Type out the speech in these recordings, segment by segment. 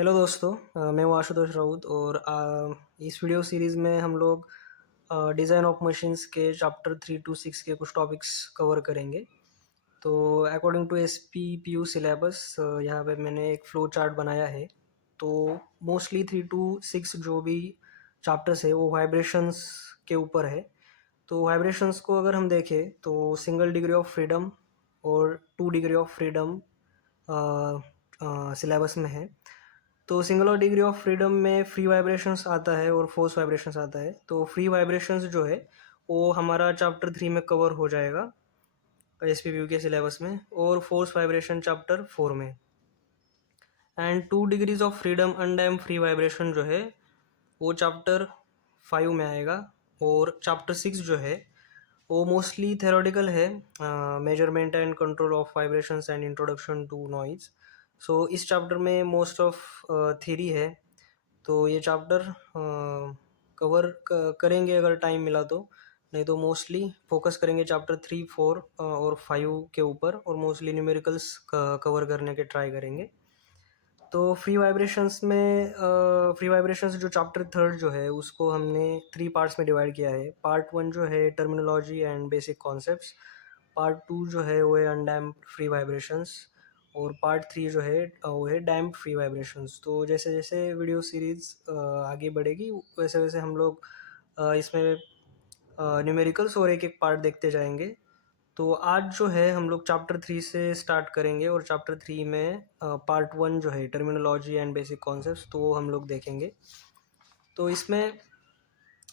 Hello दोस्तों। मैं हूँ आशुतोष राउत और इस वीडियो सीरीज़ में हम लोग डिज़ाइन ऑफ मशीन्स के चैप्टर 3 to 6 के कुछ टॉपिक्स कवर करेंगे। तो according to S P P U syllabus यहाँ पे मैंने एक फ्लो चार्ट बनाया है। तो मोस्टली 3 to 6 जो भी चैप्टर्स है वो वाइब्रेशंस के ऊपर है। तो वाइब्रेशंस को अगर हम देखें तो सिंगल डिग्री ऑफ फ्रीडम और 2 डिग्री ऑफ फ्रीडम सिलेबस में है। तो सिंगल और डिग्री ऑफ फ्रीडम में फ्री वाइब्रेशंस आता है और फोर्स वाइब्रेशंस आता है। तो फ्री वाइब्रेशंस जो है वो हमारा चैप्टर 3 में कवर हो जाएगा एस पी के सिलेबस में, और फोर्स वाइब्रेशन चैप्टर 4 में। And 2 degrees of freedom undamped free vibration जो है वो चैप्टर 5 में आएगा। और चैप्टर 6 जो है वो मोस्टली थेरोटिकल है, measurement and control of vibrations and introduction to noise. So इस चैप्टर में मोस्ट ऑफ थ्योरी है। तो ये चैप्टर कवर करेंगे अगर टाइम मिला तो, नहीं तो मोस्टली फोकस करेंगे चैप्टर 3, 4 और 5 के ऊपर, और मोस्टली न्यूमेरिकल्स कवर करने के ट्राई करेंगे। तो फ्री वाइब्रेशंस जो चैप्टर 3 जो है उसको हमने 3 पार्ट्स में डिवाइड किया है। पार्ट 1 जो है terminology and basic concepts, part 2 जो है वो है अनडैम्प्ड फ्री वाइब्रेशंस, और पार्ट 3 जो है वो है डैम्प्ड फ्री वाइब्रेशंस। तो जैसे जैसे वीडियो सीरीज़ आगे बढ़ेगी वैसे वैसे हम लोग इसमें न्यूमेरिकल्स और एक एक पार्ट देखते जाएंगे। तो आज जो है हम लोग चैप्टर 3 से स्टार्ट करेंगे, और चैप्टर 3 में पार्ट 1 जो है टर्मिनोलॉजी एंड बेसिक कॉन्सेप्ट्स तो वो हम लोग देखेंगे। तो इसमें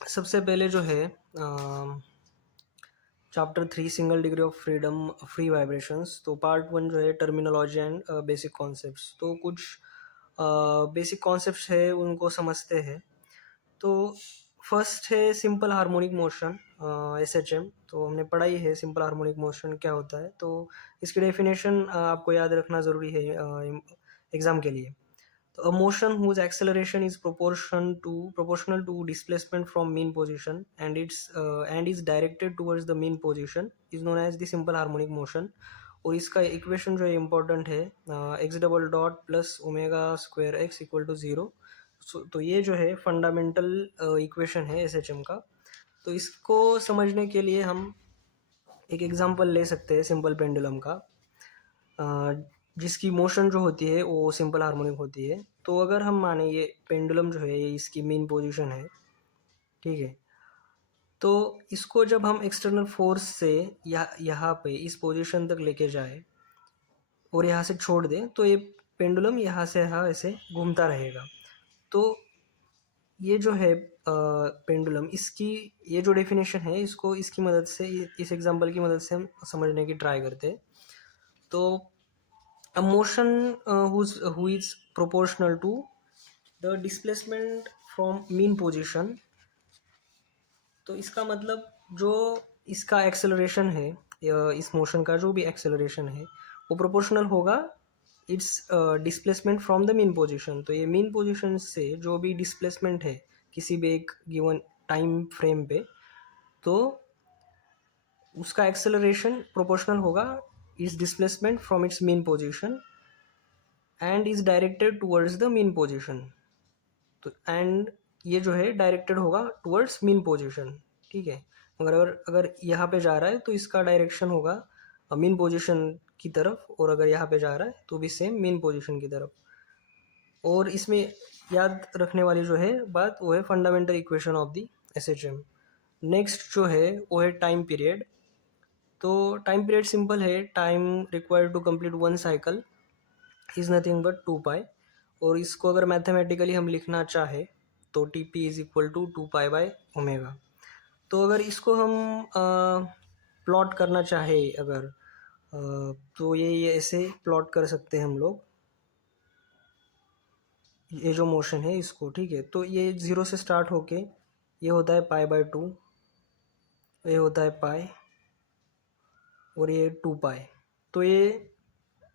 सबसे पहले जो है chapter 3 single degree of freedom free vibrations. तो पार्ट 1 जो है टर्मिनोलॉजी एंड बेसिक कॉन्सेप्ट्स। तो कुछ बेसिक कॉन्सेप्ट्स है उनको समझते हैं। तो फर्स्ट है simple harmonic motion, S H M. तो हमने पढ़ा ही है सिंपल हार्मोनिक मोशन क्या होता है। तो इसकी डेफिनेशन आपको याद रखना ज़रूरी है एग्ज़ाम के लिए। तो a motion whose acceleration is proportional to displacement from mean position and is directed towards the mean position is known as the simple harmonic motion। और इसका इक्वेशन जो है इम्पोर्टेंट है, X double dot plus omega square X equal to 0। तो ये जो है fundamental equation है एस एच एम का। तो इसको समझने के लिए हम एक एग्जांपल ले सकते हैं सिंपल पेंडुलम का, जिसकी मोशन जो होती है वो सिंपल हार्मोनिक होती है। तो अगर हम माने ये पेंडुलम जो है ये इसकी मेन पोजीशन है, ठीक है। तो इसको जब हम एक्सटर्नल फोर्स से यहाँ पे इस पोजीशन तक लेके जाए और यहाँ से छोड़ दें तो ये पेंडुलम यहाँ से यहाँ ऐसे घूमता रहेगा। तो ये जो है पेंडुलम, इसकी ये जो डेफिनेशन है इसको इसकी मदद से, इस एग्जांपल की मदद से हम समझने की ट्राई करते हैं। तो a motion who is proportional to the displacement from mean position। तो इसका मतलब जो इसका एक्सेलरेशन है, इस मोशन का जो भी एक्सेलरेशन है वो प्रोपोर्शनल होगा it's displacement from the mean position. तो ये मीन पोजीशन से जो भी डिस्प्लेसमेंट है किसी भी एक गिवन टाइम फ्रेम पे, तो उसका एक्सेलरेशन प्रोपोर्शनल होगा इस displacement from its mean position and is directed towards the mean position. तो एंड ये जो है डायरेक्टेड होगा टूवर्ड्स मीन पोजीशन, ठीक है। मगर अगर अगर यहाँ पे जा रहा है तो इसका डायरेक्शन होगा मीन पोजीशन की तरफ, और अगर यहाँ पे जा रहा है तो भी सेम मीन पोजीशन की तरफ। और इसमें याद रखने वाली जो है बात वो है fundamental equation of the S H M. Next जो है वो है टाइम पीरियड। तो टाइम पीरियड सिंपल है, time required to complete one cycle is nothing but 2 pi. और इसको अगर मैथमेटिकली हम लिखना चाहे तो T P is equal to 2 pi omega. तो अगर इसको हम प्लॉट करना चाहे अगर तो ये ऐसे प्लॉट कर सकते हैं हम लोग, ये जो मोशन है इसको, ठीक है। तो ये 0 से स्टार्ट होके ये होता है पाई/2, ये होता है पाई, और ये 2 पाई। तो ये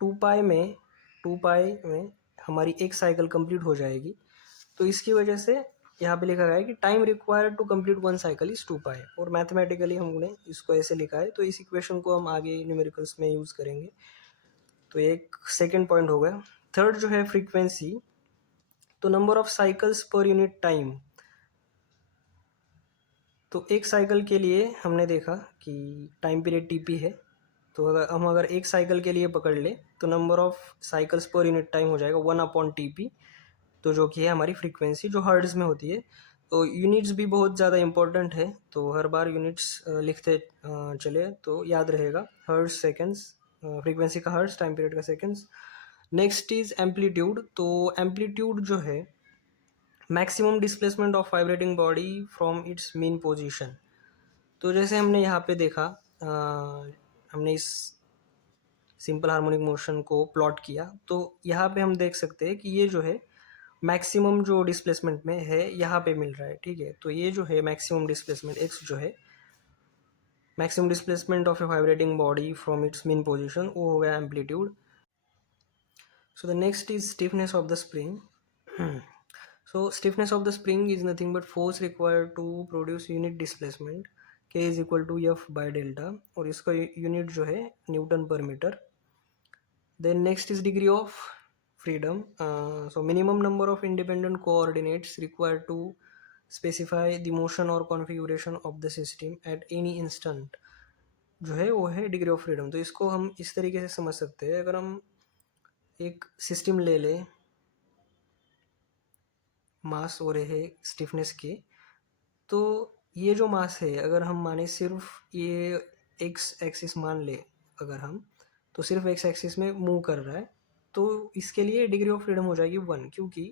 2 पाई में हमारी एक साइकिल कंप्लीट हो जाएगी। तो इसकी वजह से यहाँ पे लिखा गया है कि time required to complete one cycle is 2 pi, और मैथमेटिकली हमने इसको ऐसे लिखा है। तो इस इक्वेशन को हम आगे न्यूमेरिकल्स में यूज़ करेंगे। तो एक सेकेंड पॉइंट हो गया। थर्ड जो है फ्रीक्वेंसी। तो number of cycles per unit time, तो एक साइकिल के लिए हमने देखा कि टाइम पीरियड टीपी है, तो अगर एक साइकिल के लिए पकड़ ले तो number of cycles per unit time हो जाएगा 1/TP, तो जो कि है हमारी फ्रीक्वेंसी जो हर्ट्ज़ में होती है। तो यूनिट्स भी बहुत ज़्यादा इंपॉर्टेंट है, तो हर बार यूनिट्स लिखते चले तो याद रहेगा। हर्ट्ज़ सेकेंड्स, फ्रीक्वेंसी का हर्ट्ज़, टाइम पीरियड का सेकेंड्स। Next is amplitude. तो एम्पलीट्यूड जो है maximum displacement of vibrating body from its mean position. तो जैसे हमने यहाँ पे देखा, हमने इस सिंपल हार्मोनिक मोशन को प्लॉट किया, तो यहाँ पे हम देख सकते हैं कि ये जो है मैक्सिमम जो डिस्प्लेसमेंट में है यहाँ पे मिल रहा है, ठीक है। तो ये जो है मैक्सिमम डिस्प्लेसमेंट एक्स जो है maximum displacement of A vibrating body from its mean position, वो हो गया amplitude. So the next is stiffness of the spring. So stiffness of the spring is nothing but force required to produce unit displacement, K is equal to F by delta, और इसका unit जो है Newton पर metre. Then next is degree of freedom. So minimum number of independent coordinates required to specify the motion or configuration of the system at any instant जो है वो है degree of freedom. तो इसको हम इस तरीके से समझ सकते हैं, अगर हम एक सिस्टम ले लें मास और है स्टिफनेस के, तो ये जो मास है अगर हम माने सिर्फ ये एक्स एक्सिस मान ले, अगर हम तो सिर्फ एक्स एक्सिस में मूव कर रहा है, तो इसके लिए डिग्री ऑफ फ्रीडम हो जाएगी 1, क्योंकि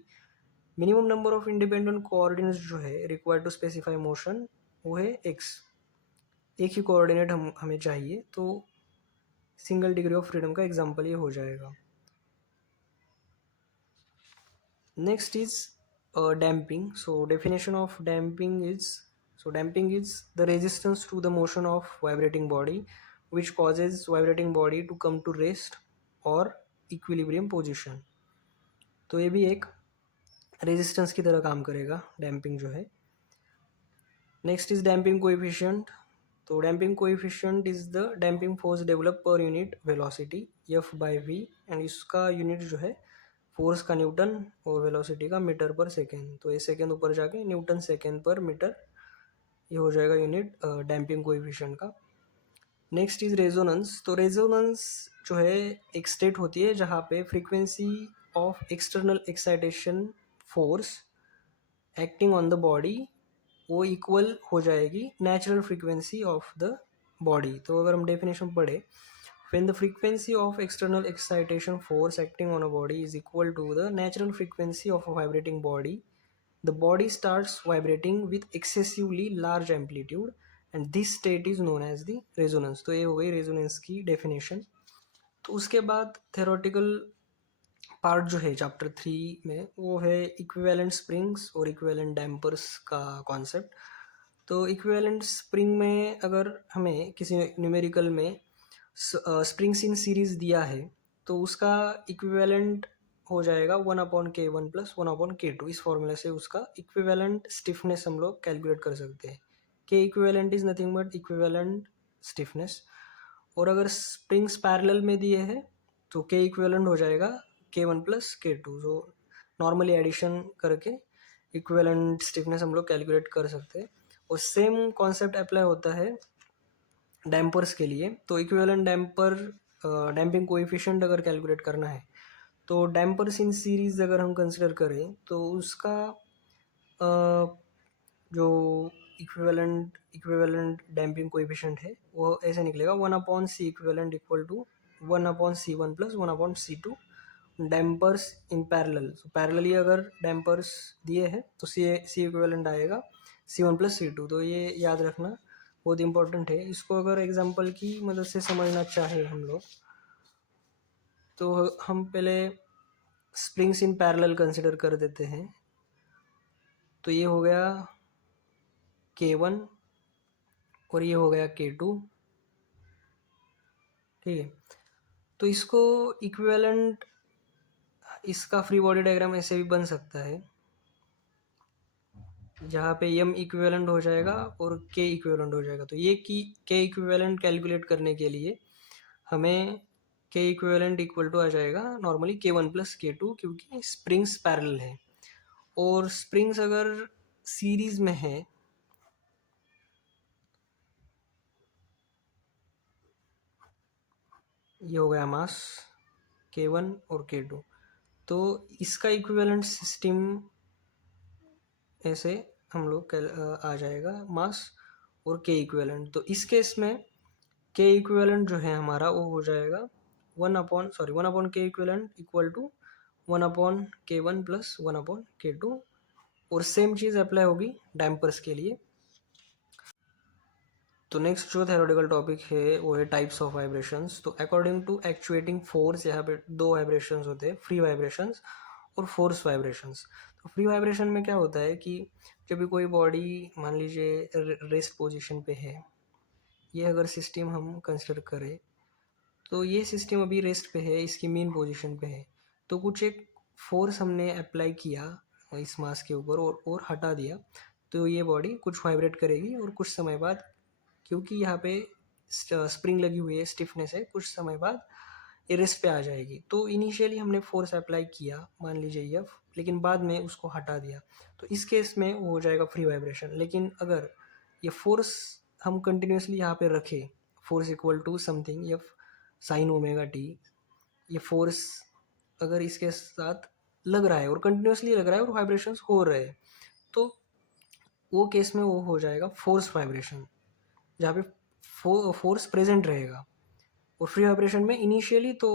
minimum number of independent coordinates जो है रिक्वायर्ड टू स्पेसिफाई मोशन वो है एक्स, एक ही कोऑर्डिनेट हमें चाहिए, तो सिंगल डिग्री ऑफ फ्रीडम का एग्जांपल ये हो जाएगा। Next is damping. So definition of damping is, damping is the resistance to the motion of vibrating body which causes vibrating body to come to rest or equilibrium position। तो ये भी एक resistance की तरह काम करेगा डैम्पिंग जो है। Next is damping coefficient. तो damping coefficient is the damping force develop per unit velocity F/v, and इसका यूनिट जो है फोर्स का न्यूटन और वेलोसिटी का मीटर पर सेकेंड, तो ये सेकेंड ऊपर जाके न्यूटन सेकेंड पर मीटर, ये हो जाएगा यूनिट डैम्पिंग कोएफिशिएंट का। Next is resonance. तो रेजोनेंस जो है एक स्टेट होती है जहाँ पे frequency of external excitation force acting on the body वो इक्वल हो जाएगी natural frequency of the body. तो अगर हम डेफिनेशन पढ़े, when the frequency of external excitation force acting on a body is equal to the natural frequency of a vibrating body, the body starts vibrating with excessively large amplitude and this state is known as the resonance। तो ये हो गई resonance की definition. तो उसके बाद theoretical part जो है चैप्टर 3 में वो है इक्विवेलेंट स्प्रिंग्स और इक्विवेलेंट डैम्पर्स का कॉन्सेप्ट। तो इक्विवेलेंट स्प्रिंग में अगर हमें किसी न्यूमेरिकल में स्प्रिंग्स इन सीरीज दिया है तो उसका इक्विवेलेंट हो जाएगा 1/K1 + 1/K2। इस फॉर्मूला से उसका इक्विवेलेंट स्टिफनेस हम लोग कैलकुलेट कर सकते हैं। के equivalent is nothing but equivalent stiffness. और अगर स्प्रिंग्स पैरेलल में दिए हैं तो के इक्विवेलेंट हो जाएगा K1 + K2। तो नॉर्मली एडिशन करके इक्विवेलेंट स्टिफनेस हम लोग कैलकुलेट कर सकते हैं। और सेम कॉन्सेप्ट अप्लाई होता है डैम्पर्स के लिए। तो इक्विवेलेंट डैम्पर डैम्पिंग कोएफिशिएंट अगर कैलकुलेट करना है तो डैम्पर्स इन सीरीज अगर हम कंसिडर करें तो उसका जो इक्विवेलेंट डैम्पिंग कोएफिशिएंट है वो ऐसे निकलेगा 1/C equivalent equal to 1/C1 + 1/C2 dampers in parallel. तो पैरेलली अगर डैम्पर्स दिए हैं तो सी इक्विवेलेंट आएगा C1 + C2। तो ये याद रखना बहुत इंपॉर्टेंट है। इसको अगर एग्जांपल की मदद से समझना चाहे हम लोग तो हम पहले स्प्रिंग्स इन पैरेलल कंसिडर कर देते हैं। तो ये हो गया K1 और ये हो गया K2, ठीक है। तो इसको इक्विवेलेंट, इसका फ्री बॉडी डायग्राम ऐसे भी बन सकता है जहाँ पे M इक्विवेलेंट हो जाएगा और K इक्विवेलेंट हो जाएगा। तो ये कि K इक्विवेलेंट कैलकुलेट करने के लिए हमें K इक्विवेलेंट इक्वल टू आ जाएगा नॉर्मली K1 + K2, क्योंकि स्प्रिंग्स पैरेलल है। और स्प्रिंग्स अगर सीरीज़ में है, ये हो गया मास K1 और K2, तो इसका इक्विवेलेंट सिस्टम ऐसे हम लोग आ जाएगा मास और K इक्विवेलेंट। तो इस केस में K इक्विवेलेंट जो है हमारा वो हो जाएगा 1/K equivalent equal to 1/K1 plus 1/K2, और सेम चीज़ अप्लाई होगी डैम्पर्स के लिए। तो नेक्स्ट जो थ्योरेटिकल टॉपिक है वो है टाइप्स ऑफ वाइब्रेशंस। तो अकॉर्डिंग टू एक्चुएटिंग फोर्स, यहाँ पे दो वाइब्रेशंस होते हैं, फ्री वाइब्रेशंस और फोर्स वाइब्रेशंस। तो फ्री वाइब्रेशन में क्या होता है कि जब भी कोई बॉडी मान लीजिए रेस्ट पोजीशन पे है, ये अगर सिस्टम हम कंसिडर करें, तो ये सिस्टम अभी रेस्ट पे है, इसकी मेन पोजीशन पे है, तो कुछ एक फोर्स हमने अप्लाई किया इस मास के ऊपर और हटा दिया, तो ये बॉडी कुछ वाइब्रेट करेगी और कुछ समय बाद, क्योंकि यहाँ पे स्प्रिंग लगी हुई है, स्टिफनेस है, कुछ समय बाद ये रेस्ट पे आ जाएगी। तो इनिशियली हमने फोर्स अप्लाई किया, मान लीजिए एफ, लेकिन बाद में उसको हटा दिया, तो इस केस में वो हो जाएगा फ्री वाइब्रेशन। लेकिन अगर ये फोर्स हम कंटिन्यूसली यहाँ पे रखें, force equal to something F sine omega T, ये फोर्स अगर इसके साथ लग रहा है और कंटिन्यूसली लग रहा है और वाइब्रेशंस हो रहे हैं, तो वो केस में वो हो जाएगा फोर्स वाइब्रेशन, जहाँ पे फोर्स प्रेजेंट रहेगा। और फ्री वाइब्रेशन में इनिशियली तो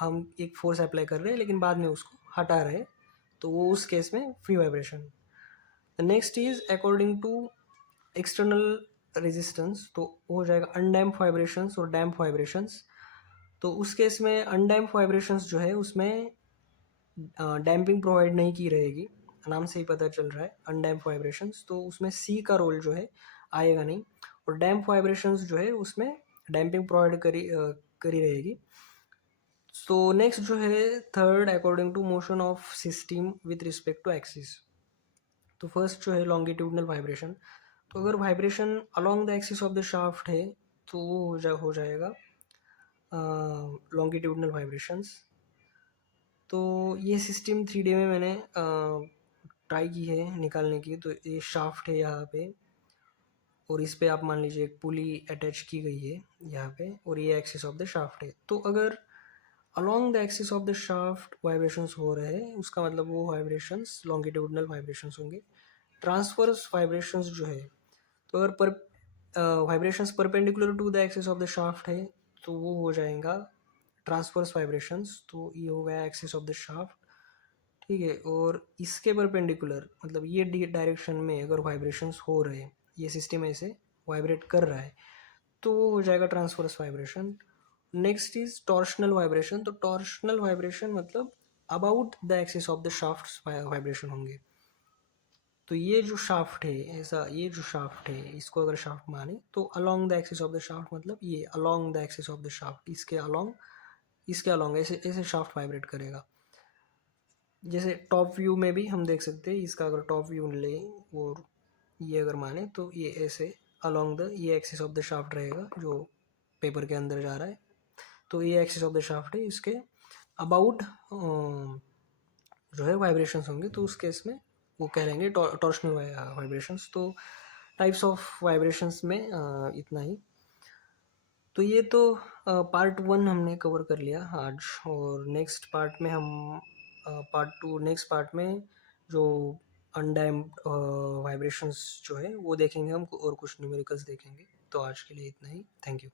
हम एक फोर्स अप्लाई कर रहे हैं लेकिन बाद में उसको हटा रहे हैं, तो वो उस केस में free vibration. The next is according to external resistance, तो हो जाएगा अनडैम्प वाइब्रेशंस और डैम्प वाइब्रेशंस। तो उस केस में अनडैम्प वाइब्रेशंस जो है उसमें डैम्पिंग प्रोवाइड नहीं की रहेगी, नाम से ही पता चल रहा है अनडैम्प वाइब्रेशंस, तो उसमें सी का रोल जो है आएगा नहीं। और डैम्प वाइब्रेशंस जो है उसमें डैम्पिंग प्रोवाइड करी रहेगी। तो नेक्स्ट जो है third, according to motion of system with respect to axis. तो फर्स्ट जो है लॉन्गिट्यूडनल वाइब्रेशन। तो अगर vibration along the axis of the shaft है तो वो हो जाएगा लॉन्गिट्यूडनल वाइब्रेशंस। तो ये सिस्टम 3D में मैंने ट्राई की है निकालने की। तो ये शाफ्ट है यहाँ पे, और इस पे आप मान लीजिए एक पुली अटैच की गई है यहाँ पे, और ये एक्सिस ऑफ द शाफ्ट है। तो अगर along the axis of the shaft vibrations हो रहे हैं, उसका मतलब वो वाइब्रेशंस लॉन्गिट्यूडनल वाइब्रेशंस होंगे। ट्रांसवर्स वाइब्रेशंस जो है, तो अगर vibrations perpendicular to the axis of the shaft है तो वो हो जाएगा ट्रांसवर्स वाइब्रेशंस। तो ये हो गया एक्सिस ऑफ द शाफ्ट, ठीक है। और इसके परपेंडिकुलर मतलब ये डायरेक्शन में अगर वाइब्रेशंस हो रहे हैं, ये सिस्टम ऐसे वाइब्रेट कर रहा है, तो वो हो जाएगा transverse vibration. Next is torsional vibration. तो टॉर्शनल वाइब्रेशन मतलब about the axis of the shaft vibration होंगे। तो ये जो शाफ्ट है, ऐसा ये जो शाफ्ट है, इसको अगर शाफ्ट माने तो along the axis of the shaft, मतलब ये along the axis of the shaft, इसके अलोंग ऐसे ऐसे शाफ्ट वाइब्रेट करेगा। जैसे टॉप व्यू में भी हम देख सकते हैं, इसका अगर टॉप व्यू ले और ये अगर माने तो ये ऐसे अलोंग द ये एक्सिस ऑफ द शाफ्ट रहेगा जो पेपर के अंदर जा रहा है। तो ये एक्सिस ऑफ द शाफ्ट है, इसके अबाउट जो है वाइब्रेशंस होंगे, तो उस केस में वो कह लेंगे टॉर्शनल वाइब्रेशंस। तो टाइप्स ऑफ वाइब्रेशंस में इतना ही। तो ये तो पार्ट 1 हमने कवर कर लिया आज, और नेक्स्ट पार्ट में हम नेक्स्ट पार्ट में जो अनडैम्प्ड वाइब्रेशंस जो है वो देखेंगे हम, और कुछ न्यूमेरिकल्स देखेंगे। तो आज के लिए इतना ही, थैंक यू।